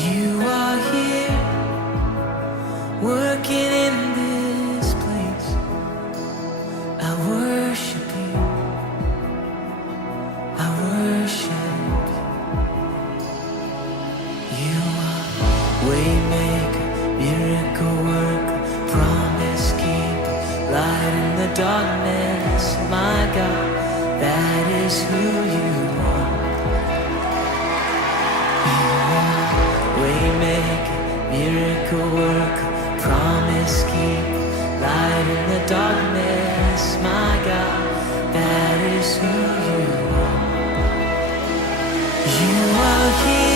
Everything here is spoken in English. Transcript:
You are here, working in this place. I worship you, I worship you. You are waymaker, miracle worker, promise keeper, light in the darkness. My God, that is who you are. Waymaker, miracle worker, promise keeper, light in the darkness. My God, that is who you are. You are here.